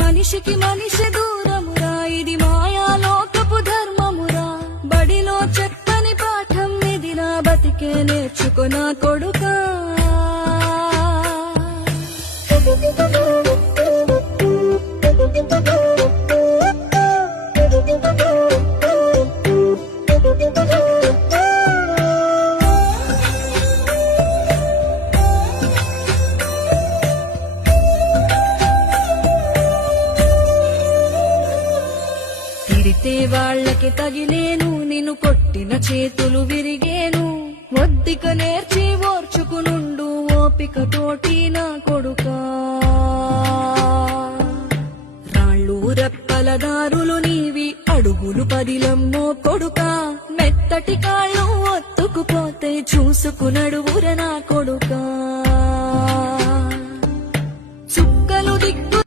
మనిషికి మనిషి దూరమురా, ఇది మాయాలోకపు ధర్మమురా. బడిలో చెప్పని పాఠం ఇదిరా, బతికే నేర్చుకున్నా కొడుకా. తిరితే వాళ్ళకి తగిలేను, నిన్ను కొట్టిన చేతులు విరిగేను. ఒద్దిక నేర్చి ఓర్చుకునుండు, ఓపిక తోటి నా కొడుకా. రాళ్ళు రెప్పల దారులు నీవి, అడుగులు పదిలమ్మో కొడుకా. మెత్తటి కాళ్ళు ఒత్తుకుపోతే చూసుకునడువుర నా కొడుకా.